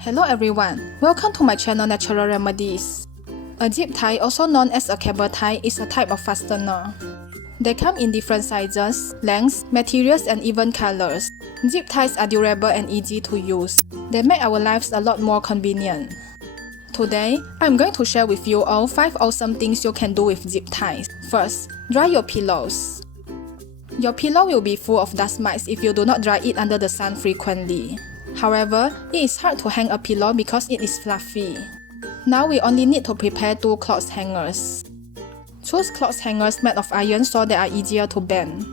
Hello everyone, welcome to my channel Natural Remedies. A zip tie, also known as a cable tie, is a type of fastener. They come in different sizes, lengths, materials and even colors. Zip ties are durable and easy to use. They make our lives a lot more convenient. Today, I'm going to share with you all 5 awesome things you can do with zip ties. First, dry your pillows. Your pillow will be full of dust mites if you do not dry it under the sun frequently. However, it is hard to hang a pillow because it is fluffy. Now we only need to prepare 2 cloth hangers. Choose cloth hangers made of iron so they are easier to bend.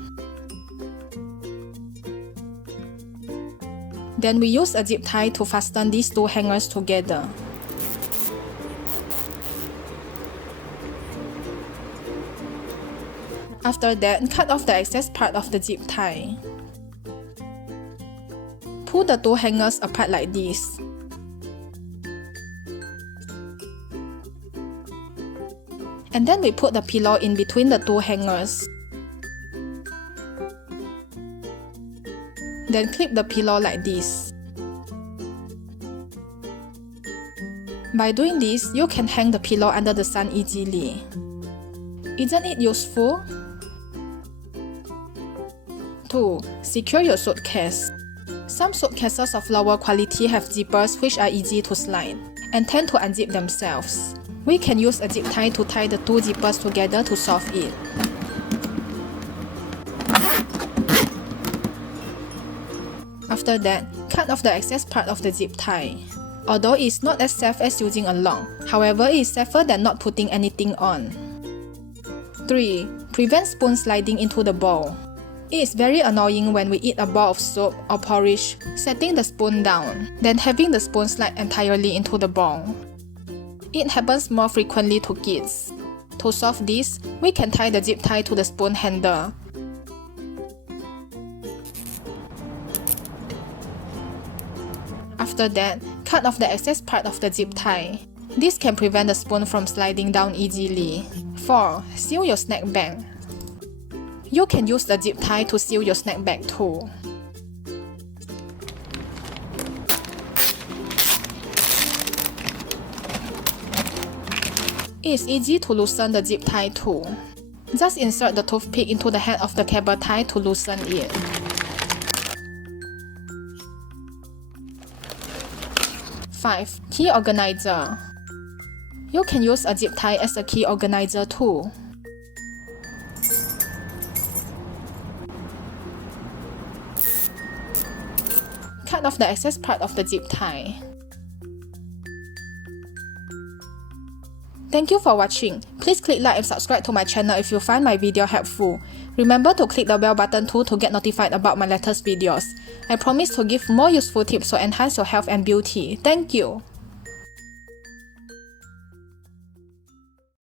Then we use a zip tie to fasten these 2 hangers together. After that, cut off the excess part of the zip tie. Pull the 2 hangers apart like this. And then we put the pillow in between the 2 hangers. Then clip the pillow like this. By doing this, you can hang the pillow under the sun easily. Isn't it useful? 2. Secure your suitcase. Some suitcases of lower quality have zippers which are easy to slide and tend to unzip themselves. We can use a zip tie to tie the 2 zippers together to solve it. After that, cut off the excess part of the zip tie. Although it is not as safe as using a lock, however it is safer than not putting anything on. 3. Prevent spoon sliding into the bowl. It is very annoying when we eat a bowl of soup or porridge, setting the spoon down, then having the spoon slide entirely into the bowl. It happens more frequently to kids. To solve this, we can tie the zip tie to the spoon handle. After that, cut off the excess part of the zip tie. This can prevent the spoon from sliding down easily. 4. Seal your snack bag. You can use the zip tie to seal your snack bag too. It is easy to loosen the zip tie too. Just insert the toothpick into the head of the cable tie to loosen it. 5. Key organizer. You can use a zip tie as a key organizer too. Cut off the excess part of the zip tie. Thank you for watching. Please click like and subscribe to my channel if you find my video helpful. Remember to click the bell button too to get notified about my latest videos. I promise to give more useful tips to enhance your health and beauty. Thank you.